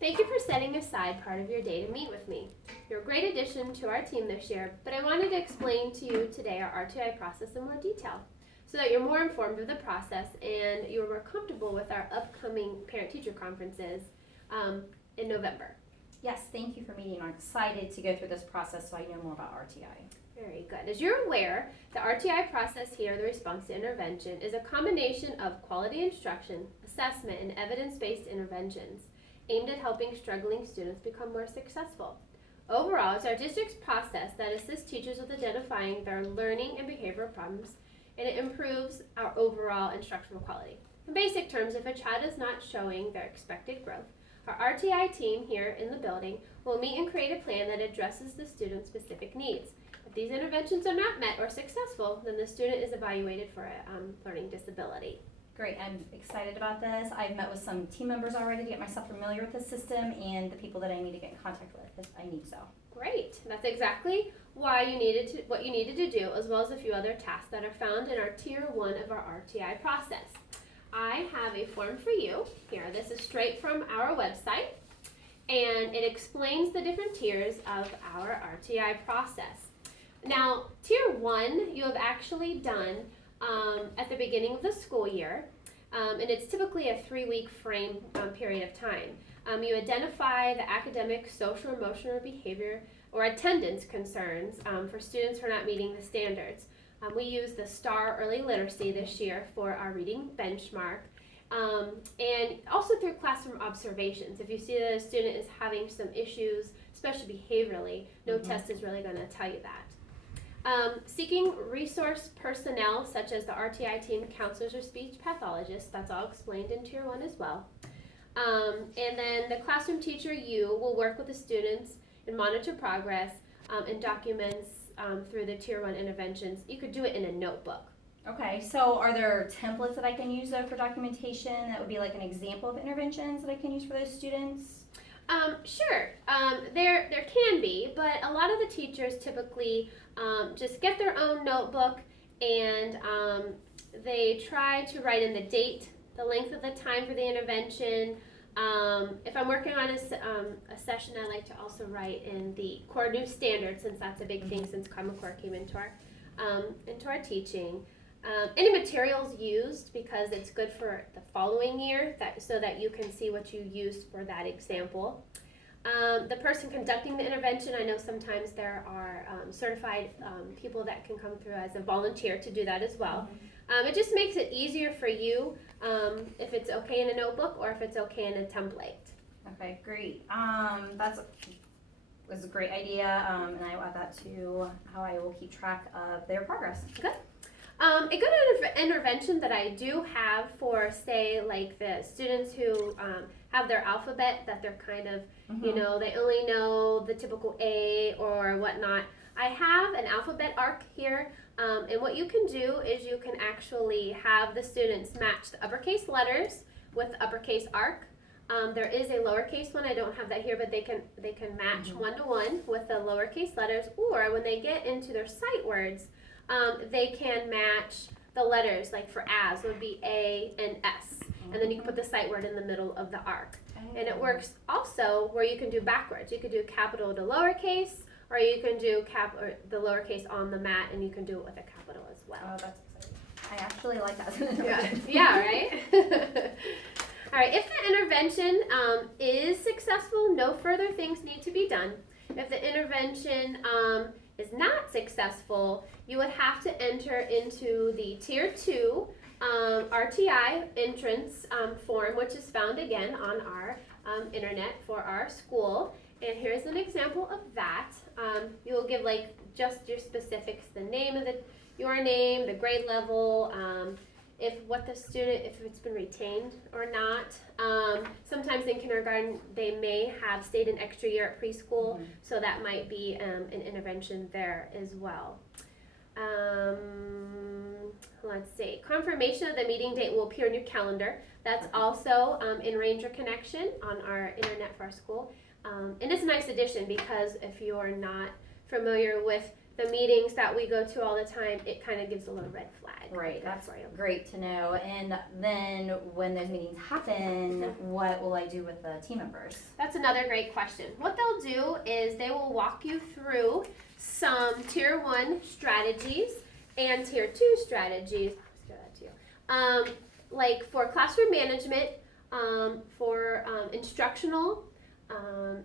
Thank you for setting aside part of your day to meet with me. You're a great addition to our team this year, but I wanted to explain to you today our RTI process in more detail so that you're more informed of the process and you're more comfortable with our upcoming parent-teacher conferences in November. Yes, thank you for meeting. I'm excited to go through this process so I know more about RTI. Very good. As you're aware, the RTI process here, the response to intervention, is a combination of quality instruction, assessment, and evidence-based interventions aimed at helping struggling students become more successful. Overall, it's our district's process that assists teachers with identifying their learning and behavioral problems, and it improves our overall instructional quality. In basic terms, if a child is not showing their expected growth, our RTI team here in the building will meet and create a plan that addresses the student's specific needs. If these interventions are not met or successful, then the student is evaluated for a learning disability. Great, I'm excited about this. I've met with some team members already to get myself familiar with the system and the people that I need to get in contact with if I need so. Great, that's exactly what you needed to do, as well as a few other tasks that are found in our Tier 1 of our RTI process. I have a form for you here. This is straight from our website, and it explains the different tiers of our RTI process. Now, Tier 1 you have actually done at the beginning of the school year, and it's typically a 3-week frame period of time. You identify the academic, social, emotional, or behavior or attendance concerns for students who are not meeting the standards. We use the STAR Early Literacy this year for our reading benchmark, and also through classroom observations. If you see that a student is having some issues, especially behaviorally, no test is really going to tell you that. Seeking resource personnel such as the RTI team, counselors, or speech pathologists, that's all explained in Tier 1 as well. And then the classroom teacher, you will work with the students and monitor progress and documents through the Tier 1 interventions. You could do it in a notebook. Okay, so are there templates that I can use though for documentation that would be like an example of interventions that I can use for those students? Sure, there can be, but a lot of the teachers typically just get their own notebook and they try to write in the date, the length of the time for the intervention. If I'm working on a session, I like to also write in the core new standards, since that's a big thing since Common Core came into our teaching. Any materials used, because it's good for the following year, so that you can see what you used for that example. The person conducting the intervention, I know sometimes there are certified people that can come through as a volunteer to do that as well. It just makes it easier for you if it's okay in a notebook or if it's okay in a template. Okay, great. Was a great idea, and I will add that to how I will keep track of their progress. Good. A good intervention that I do have for, say, like the students who have their alphabet, that they're kind of, you know, they only know the typical A or whatnot. I have an alphabet arc here, and what you can do is you can actually have the students match the uppercase letters with the uppercase arc. There is a lowercase one. I don't have that here, but they can match one-to-one with the lowercase letters, or when they get into their sight words, they can match the letters. Like for as would be A and S, and then you can put the sight word in the middle of the arc. And it works also where you can do backwards. You could do capital to lowercase, or you can do the lowercase on the mat, and you can do it with a capital as well. Oh, that's exciting. I actually like that. Yeah, right? All right, if the intervention is successful, no further things need to be done. If the intervention is not successful, you would have to enter into the Tier 2 RTI entrance form, which is found again on our internet for our school. And here's an example of that. You will give like just your specifics, the name of your name, the grade level, if it's been retained or not. Sometimes in kindergarten they may have stayed an extra year at preschool, so that might be an intervention there as well. Let's see. Confirmation of the meeting date will appear in your calendar. That's also in Ranger Connection on our internet for our school. And it's a nice addition, because if you're not familiar with the meetings that we go to all the time, it kind of gives a little red flag. Right, that's for you. great to know. And then when those meetings happen, what will I do with the team members? That's another great question. What they'll do is they will walk you through some tier 1 strategies and tier 2 strategies. Like for classroom management, for instructional,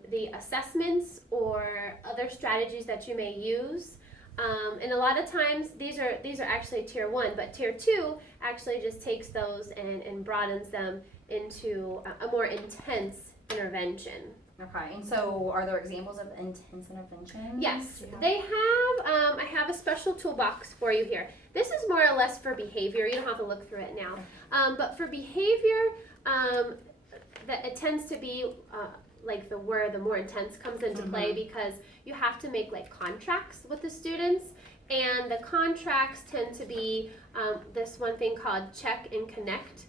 the assessments or other strategies that you may use. And a lot of times these are actually tier 1, but tier 2 actually just takes those and broadens them into a more intense intervention. Okay, and so are there examples of intense intervention? Yes, they have. I have a special toolbox for you here. This is more or less for behavior. You don't have to look through it now. But for behavior, that it tends to be like where the more intense comes into play, because you have to make like contracts with the students, and the contracts tend to be this one thing called check and connect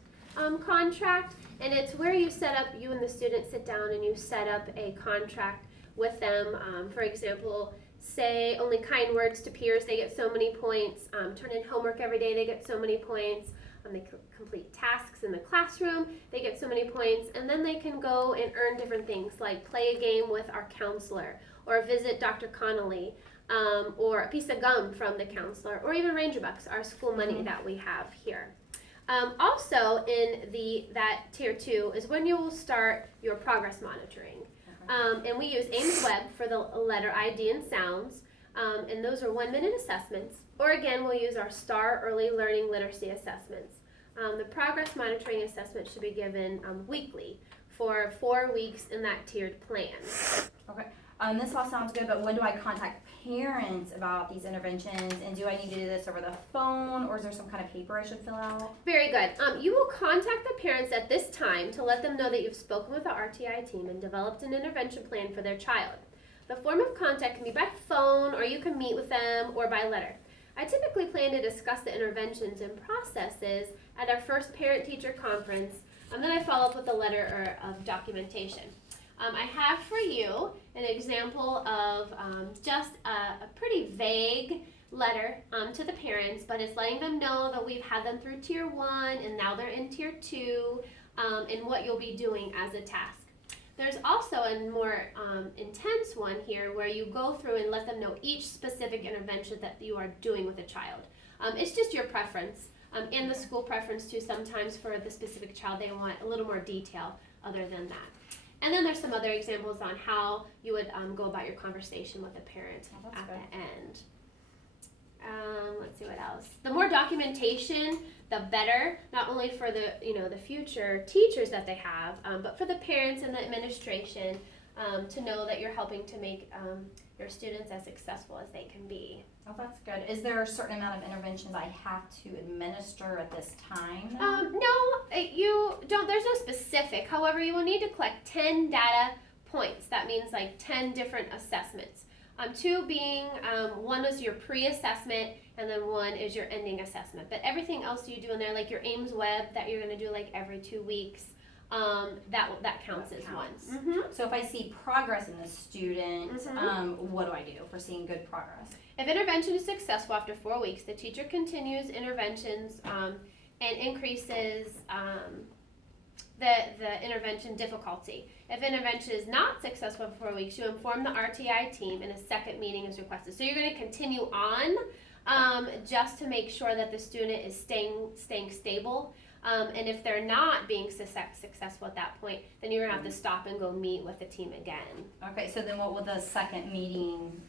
contract, and it's where you and the student sit down and you set up a contract with them. For example, say only kind words to peers, they get so many points. Turn in homework every day, they get so many points. They complete tasks in the classroom, they get so many points, and then they can go and earn different things like play a game with our counselor, or visit Dr. Connolly, or a piece of gum from the counselor, or even Ranger Bucks, our school money that we have here. Also in that tier 2 is when you will start your progress monitoring. And we use Ames Web for the letter ID and sounds, and those are 1-minute assessments. Or again, we'll use our STAR Early Learning Literacy assessments. The progress monitoring assessment should be given weekly for 4 weeks in that tiered plan. Okay. This all sounds good, but when do I contact parents about these interventions? And do I need to do this over the phone, or is there some kind of paper I should fill out? Very good. You will contact the parents at this time to let them know that you've spoken with the RTI team and developed an intervention plan for their child. The form of contact can be by phone, or you can meet with them, or by letter. I typically plan to discuss the interventions and processes at our first parent-teacher conference, and then I follow up with a letter of documentation. I have for you an example of just a pretty vague letter to the parents, but it's letting them know that we've had them through tier 1 and now they're in tier 2, and what you'll be doing as a task. There's also a more intense one here where you go through and let them know each specific intervention that you are doing with a child. It's just your preference, and the school preference too. Sometimes for the specific child they want a little more detail other than that. And then there's some other examples on how you would go about your conversation with a parent at the end. Let's see what else. The more documentation, the better, not only for the future teachers that they have, but for the parents and the administration to know that you're helping to make your students as successful as they can be. Oh, that's good. Is there a certain amount of interventions I have to administer at this time? No, you don't. There's no specific. However, you will need to collect 10 data points. That means like 10 different assessments. 2 being, 1 is your pre-assessment, and then 1 is your ending assessment. But everything else you do in there, like your Ames Web that you're going to do like every 2 weeks, that counts as one. Mm-hmm. So if I see progress in the student, what do I do for seeing good progress? If intervention is successful after 4 weeks, the teacher continues interventions and increases the intervention difficulty. If intervention is not successful for 4 weeks, you inform the RTI team and a second meeting is requested. So you're going to continue on just to make sure that the student is staying stable. And if they're not being successful at that point, then you're going to have to stop and go meet with the team again. Okay, so then what will the second meeting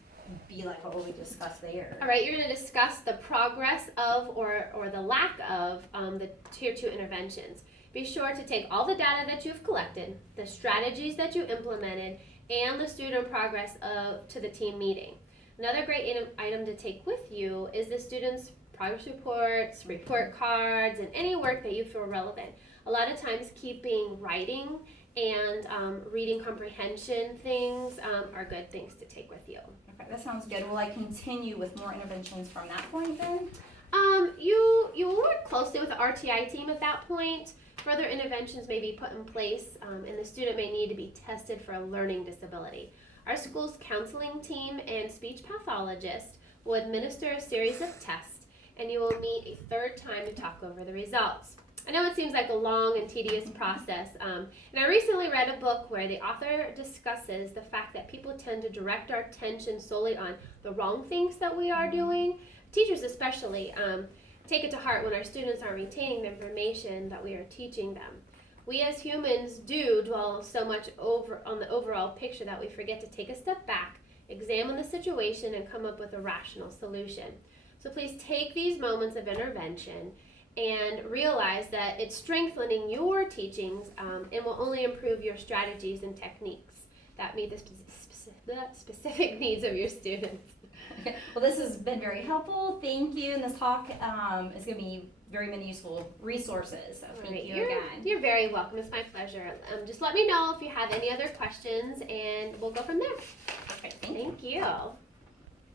be like? What will we discuss there? All right, you're going to discuss the progress of or the lack of the tier 2 interventions. Be sure to take all the data that you've collected, the strategies that you implemented, and the student progress to the team meeting. Another great item to take with you is the students' progress reports, report cards, and any work that you feel relevant. A lot of times keeping writing and reading comprehension things are good things to take with you. Okay, that sounds good. Will I continue with more interventions from that point then? You will work closely with the RTI team at that point. Further interventions may be put in place, and the student may need to be tested for a learning disability. Our school's counseling team and speech pathologist will administer a series of tests, and you will meet a third time to talk over the results. I know it seems like a long and tedious process, and I recently read a book where the author discusses the fact that people tend to direct our attention solely on the wrong things that we are doing. Teachers especially take it to heart when our students aren't retaining the information that we are teaching them. We as humans do dwell so much on the overall picture that we forget to take a step back, examine the situation, and come up with a rational solution. So please take these moments of intervention and realize that it's strengthening your teachings and will only improve your strategies and techniques that meet the specific needs of your students. Okay. Well, this has been very helpful. Thank you. And this talk is going to be very many useful resources. So thank you again. You're very welcome. It's my pleasure. Just let me know if you have any other questions, and we'll go from there. Okay, thank you. Thank you.